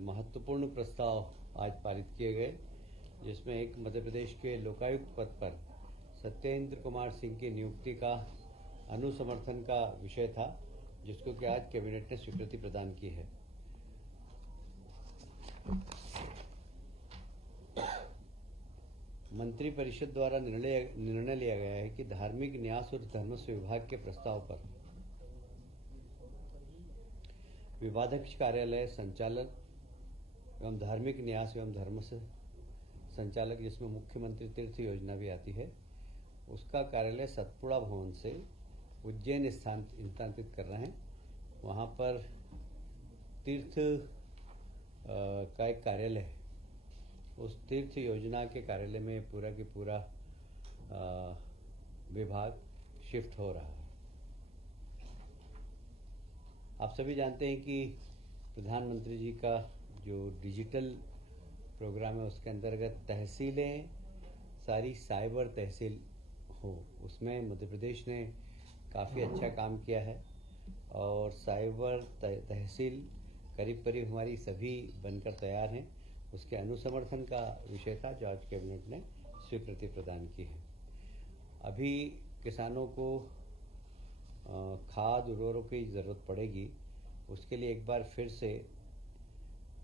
महत्वपूर्ण प्रस्ताव आज पारित किए गए, जिसमें एक मध्य प्रदेश के लोकायुक्त पद पर सत्येंद्र कुमार सिंह की नियुक्ति का अनुसमर्थन का विषय था, जिसको कि आज कैबिनेट ने स्वीकृति प्रदान की है। मंत्री परिषद द्वारा निर्णय लिया गया है कि धार्मिक न्यास और धर्मस्व विभाग के प्रस्ताव पर विभागाध्यक्ष कार्यालय संचालक एवं धार्मिक न्यास एवं धर्मस्व संचालक, जिसमें मुख्यमंत्री तीर्थ योजना भी आती है, उसका कार्यालय सतपुड़ा भवन से उज्जैन स्थानांतरित कर रहे हैं। वहाँ पर तीर्थ का एक कार्यालय है, उस तीर्थ योजना के कार्यालय में पूरा की पूरा विभाग शिफ्ट हो रहा है। आप सभी जानते हैं कि प्रधानमंत्री जी का जो डिजिटल प्रोग्राम है, उसके अंतर्गत तहसीलें सारी साइबर तहसील हो, उसमें मध्य प्रदेश ने काफ़ी अच्छा काम किया है और साइबर तहसील करीब करीब हमारी सभी बनकर तैयार हैं। उसके अनुसमर्थन का विषय था जो आज कैबिनेट ने स्वीकृति प्रदान की है। अभी किसानों को खाद उर्वरकों की ज़रूरत पड़ेगी, उसके लिए एक बार फिर से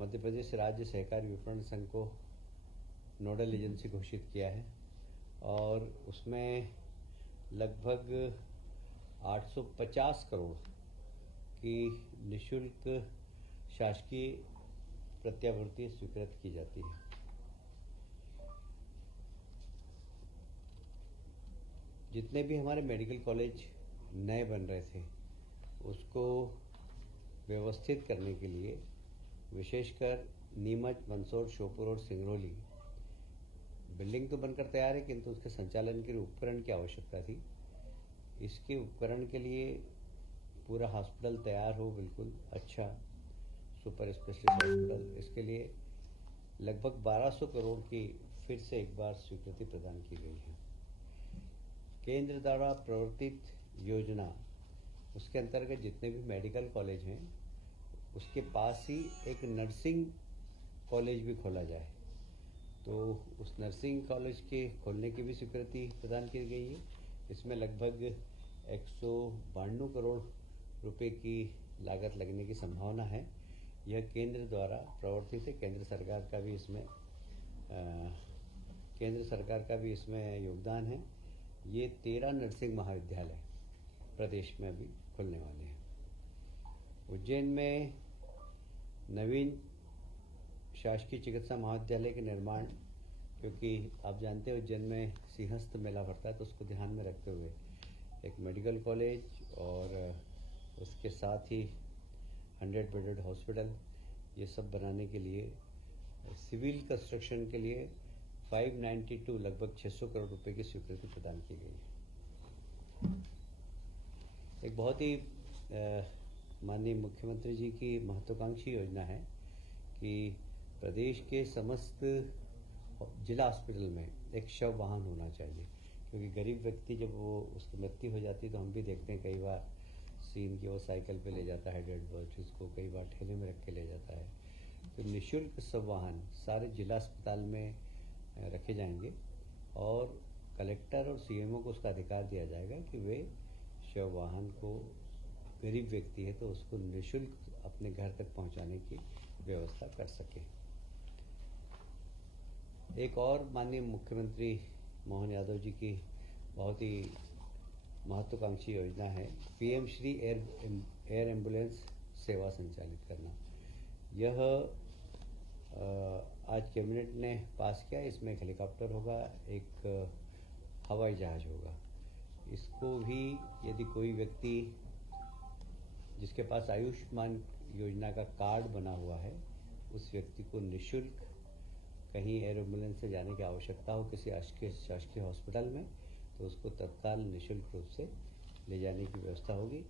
मध्य प्रदेश राज्य सहकारी विपणन संघ को नोडल एजेंसी घोषित किया है और उसमें लगभग 850 करोड़ की निःशुल्क शासकीय प्रत्यावर्ती स्वीकृत की जाती है। जितने भी हमारे मेडिकल कॉलेज नए बन रहे थे, उसको व्यवस्थित करने के लिए विशेषकर नीमच, मंदसौर, श्योपुर और सिंगरौली बिल्डिंग तो बनकर तैयार है, किंतु उसके संचालन के लिए उपकरण की आवश्यकता थी। इसके उपकरण के लिए पूरा हॉस्पिटल तैयार हो, बिल्कुल अच्छा सुपर स्पेशलिस्ट हॉस्पिटल, इसके लिए लगभग 1200 करोड़ की फिर से एक बार स्वीकृति प्रदान की गई है। केंद्र द्वारा प्रवर्तित योजना, उसके अंतर्गत जितने भी मेडिकल कॉलेज हैं, उसके पास ही एक नर्सिंग कॉलेज भी खोला जाए, तो उस नर्सिंग कॉलेज के खोलने की भी स्वीकृति प्रदान की गई है। इसमें लगभग 192 करोड़ रुपए की लागत लगने की संभावना है। यह केंद्र द्वारा प्रवर्तित है, केंद्र सरकार का भी इसमें योगदान है। ये 13 नर्सिंग महाविद्यालय प्रदेश में अभी खुलने वाले हैं। उज्जैन में नवीन शासकीय चिकित्सा महाविद्यालय के निर्माण, क्योंकि आप जानते हैं उज्जैन में सिंहस्थ मेला भरता है, तो उसको ध्यान में रखते हुए एक मेडिकल कॉलेज और उसके साथ ही 100 बेडेड हॉस्पिटल, ये सब बनाने के लिए सिविल कंस्ट्रक्शन के लिए 592 लगभग 600 करोड़ रुपए की स्वीकृति प्रदान की गई है। एक बहुत ही माननीय मुख्यमंत्री जी की महत्वाकांक्षी योजना है कि प्रदेश के समस्त जिला हॉस्पिटल में एक शव वाहन होना चाहिए, क्योंकि गरीब व्यक्ति जब वो उसकी मृत्यु हो जाती है तो हम भी देखते हैं कई बार सीन की वो साइकिल पे ले जाता है डेड बॉडीज को, कई बार ठेले में रख के ले जाता है। तो निःशुल्क शव वाहन सारे जिला अस्पताल में रखे जाएंगे और कलेक्टर और सीएमओ को उसका अधिकार दिया जाएगा कि वे शव वाहन को, गरीब व्यक्ति है तो उसको निःशुल्क अपने घर तक पहुंचाने की व्यवस्था कर सके। एक और माननीय मुख्यमंत्री मोहन यादव जी की बहुत ही महत्वाकांक्षी योजना है पीएम श्री एयर एम्बुलेंस सेवा संचालित करना। यह आज कैबिनेट ने पास किया। इसमें एक हेलीकॉप्टर होगा, एक हवाई जहाज होगा। इसको भी यदि कोई व्यक्ति जिसके पास आयुष्मान योजना का कार्ड बना हुआ है, उस व्यक्ति को निःशुल्क कहीं एयर एम्बुलेंस से जाने की आवश्यकता हो किसी शासकीय हॉस्पिटल में, तो उसको तत्काल निःशुल्क रूप से ले जाने की व्यवस्था होगी।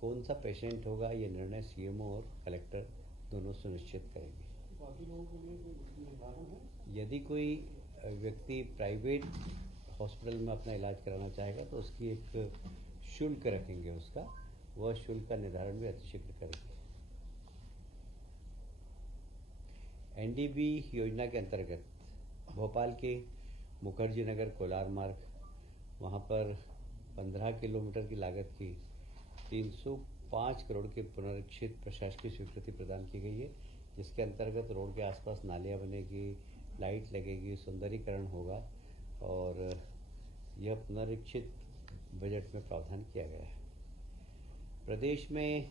कौन सा पेशेंट होगा, ये निर्णय सीएमओ और कलेक्टर दोनों सुनिश्चित करेंगे। बाकी लोगों के लिए कोई निर्धारण है? यदि कोई व्यक्ति प्राइवेट हॉस्पिटल में अपना इलाज कराना चाहेगा तो उसकी एक शुल्क रखेंगे, उसका वह शुल्क का निर्धारण भी अतिशीघ्र करेंगे। एनडीबी योजना के अंतर्गत भोपाल के मुखर्जी नगर कोलार मार्ग, वहाँ पर 15 किलोमीटर की लागत की 305 करोड़ की पुनरीक्षित प्रशासकीय स्वीकृति प्रदान की गई है, जिसके अंतर्गत रोड के आसपास नालियाँ बनेगी, लाइट लगेगी, सुंदरीकरण होगा और यह पुनरीक्षित बजट में प्रावधान किया गया है। प्रदेश में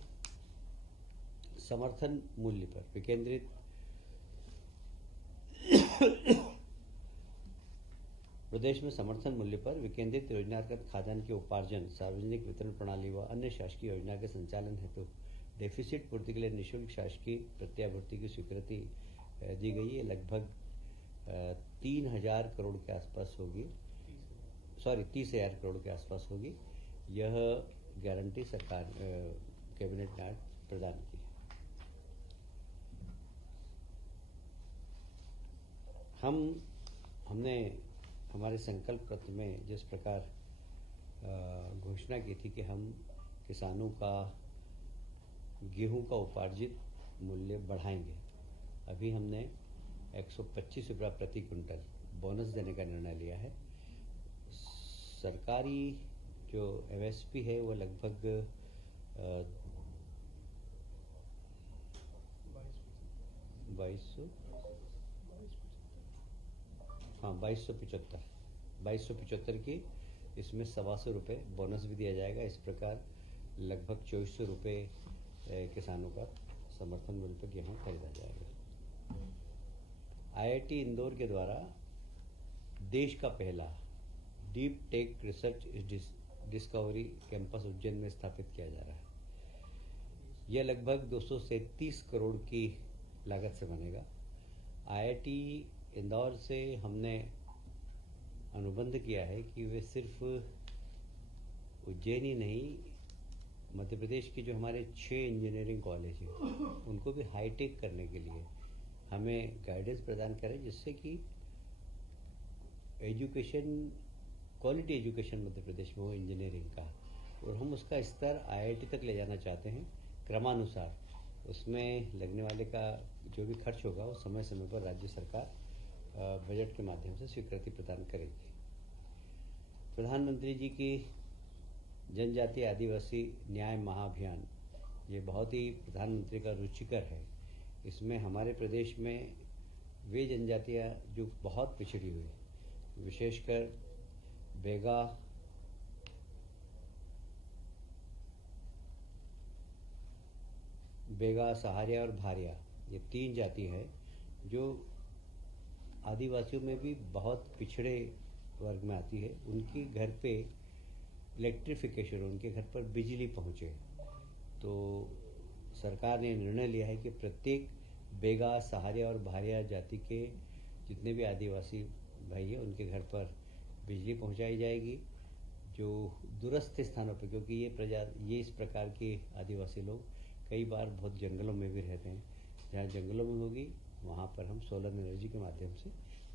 समर्थन मूल्य पर विकेंद्रित प्रदेश में समर्थन मूल्य पर विकेंद्रित योजनागत खाद्यान्न के उपार्जन, सार्वजनिक वितरण प्रणाली व अन्य शासकीय योजना के संचालन हेतु डेफिसिट पूर्ति के लिए निःशुल्क शासकीय प्रत्यावर्ती की स्वीकृति दी गई है। लगभग 3,000 करोड़ के आसपास होगी, 30,000 करोड़ के आसपास होगी। यह गारंटी सरकार कैबिनेट ने आज प्रदान की है। हमने हमारे संकल्प पत्र में जिस प्रकार घोषणा की थी कि हम किसानों का गेहूं का उपार्जित मूल्य बढ़ाएंगे, अभी हमने 125 रुपये प्रति क्विंटल बोनस देने का निर्णय लिया है। सरकारी जो एमएसपी है वो लगभग 2275 की, इसमें 125 रुपये बोनस भी दिया जाएगा। इस प्रकार लगभग 2400 रुपये किसानों का समर्थन मूल्य पर गेहूँ खरीदा जाएगा। आईआईटी इंदौर के द्वारा देश का पहला deep tech research discovery campus Ujjain में स्थापित किया जा रहा है। यह लगभग 237 करोड़ की लागत से बनेगा। आईआईटी इंदौर से हमने अनुबंध किया है कि वे सिर्फ उज्जैन ही नहीं, मध्य प्रदेश के जो हमारे 6 इंजीनियरिंग कॉलेज हैं उनको भी हाईटेक करने के लिए हमें गाइडेंस प्रदान करें, जिससे कि education, quality education Madhya Pradesh में हो इंजीनियरिंग का, और हम उसका स्तर आईआईटी तक ले जाना चाहते हैं क्रमानुसार। उसमें लगने वाले का जो भी खर्च होगा वो समय समय पर राज्य सरकार बजट के माध्यम से स्वीकृति प्रदान करेगी। प्रधानमंत्री जी की जनजातीय आदिवासी न्याय महाअभियान, ये बहुत ही प्रधानमंत्री का रुचिकर है। इसमें हमारे प्रदेश में वे जनजातियाँ जो बहुत पिछड़ी हुई, विशेषकर बेगा, सहारिया और भारिया, ये 3 जाति है जो आदिवासियों में भी बहुत पिछड़े वर्ग में आती है। उनकी घर पे इलेक्ट्रिफिकेशन, उनके घर पर बिजली पहुँचे, तो सरकार ने निर्णय लिया है कि प्रत्येक बेगा, सहारिया और भारिया जाति के जितने भी आदिवासी भाई हैं उनके घर पर बिजली पहुंचाई जाएगी। जो दूरस्थ स्थानों पर, क्योंकि ये इस प्रकार के आदिवासी लोग कई बार बहुत जंगलों में भी रहते हैं, जहाँ जंगलों में होगी वहाँ पर हम सोलर एनर्जी के माध्यम से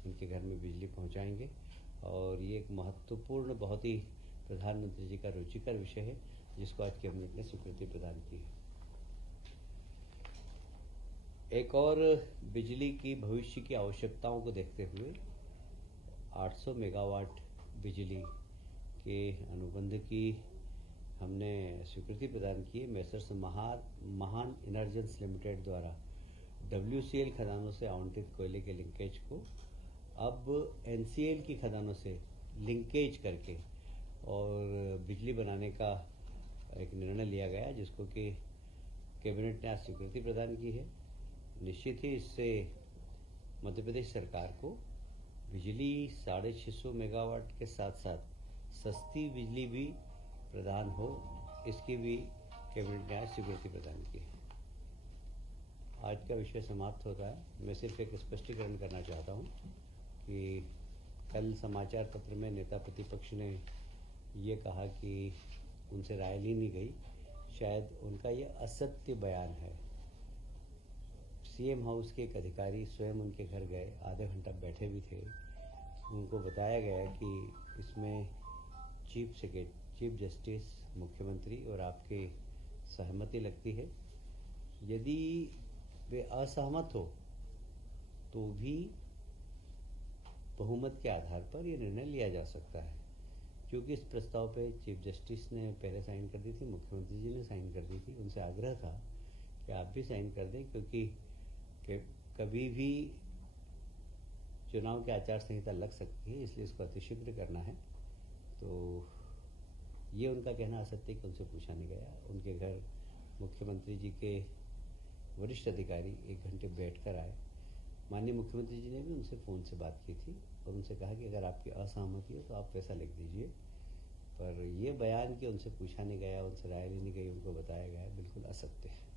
उनके घर में बिजली पहुँचाएँगे। और ये एक महत्वपूर्ण, बहुत ही प्रधानमंत्री जी का रुचिकर विषय है, जिसको आज कैबिनेट ने स्वीकृति प्रदान की है। एक और बिजली की भविष्य की आवश्यकताओं को देखते हुए 800 मेगावाट बिजली के अनुबंध की हमने स्वीकृति प्रदान की है। मेसर्स महान इनर्जेंस लिमिटेड द्वारा WCL खदानों से आवंटित कोयले के लिंकेज को अब NCL की खदानों से लिंकेज करके और बिजली बनाने का एक निर्णय लिया गया, जिसको कि कैबिनेट ने आज स्वीकृति प्रदान की है। निश्चित ही इससे मध्य प्रदेश सरकार को बिजली 650 मेगावाट के साथ साथ सस्ती बिजली भी प्रदान हो, इसकी भी कैबिनेट ने आज स्वीकृति प्रदान की है। आज का विषय समाप्त होता है। मैं सिर्फ एक स्पष्टीकरण करना चाहता हूँ कि कल समाचार पत्र में नेता प्रतिपक्ष ने ये कहा कि उनसे राय ली नहीं गई, शायद उनका ये असत्य बयान है। सीएम हाउस के एक अधिकारी स्वयं उनके घर गए, आधा घंटा बैठे भी थे। उनको बताया गया कि इसमें चीफ जस्टिस, मुख्यमंत्री और आपके सहमति लगती है। यदि वे असहमत हो तो भी बहुमत के आधार पर ये निर्णय लिया जा सकता है। क्योंकि इस प्रस्ताव पे चीफ जस्टिस ने पहले साइन कर दी थी, मुख्यमंत्री जी ने साइन कर दी थी। उनसे आग्रह था कि आप भी साइन कर दें, क्योंकि कभी भी चुनाव की आचार संहिता लग सकती है, इसलिए इसको अतिशीघ्र करना है। तो ये उनका कहना असत्य कि उनसे पूछा नहीं गया। उनके घर मुख्यमंत्री जी के वरिष्ठ अधिकारी 1 घंटे बैठकर आए। माननीय मुख्यमंत्री जी ने भी उनसे फ़ोन से बात की थी और उनसे कहा कि अगर आपकी असहमति है तो आप पैसा लिख दीजिए। पर ये बयान कि उनसे पूछा नहीं गया, उनसे राय लेनी गई, उनको बताया गया, बिल्कुल असत्य है।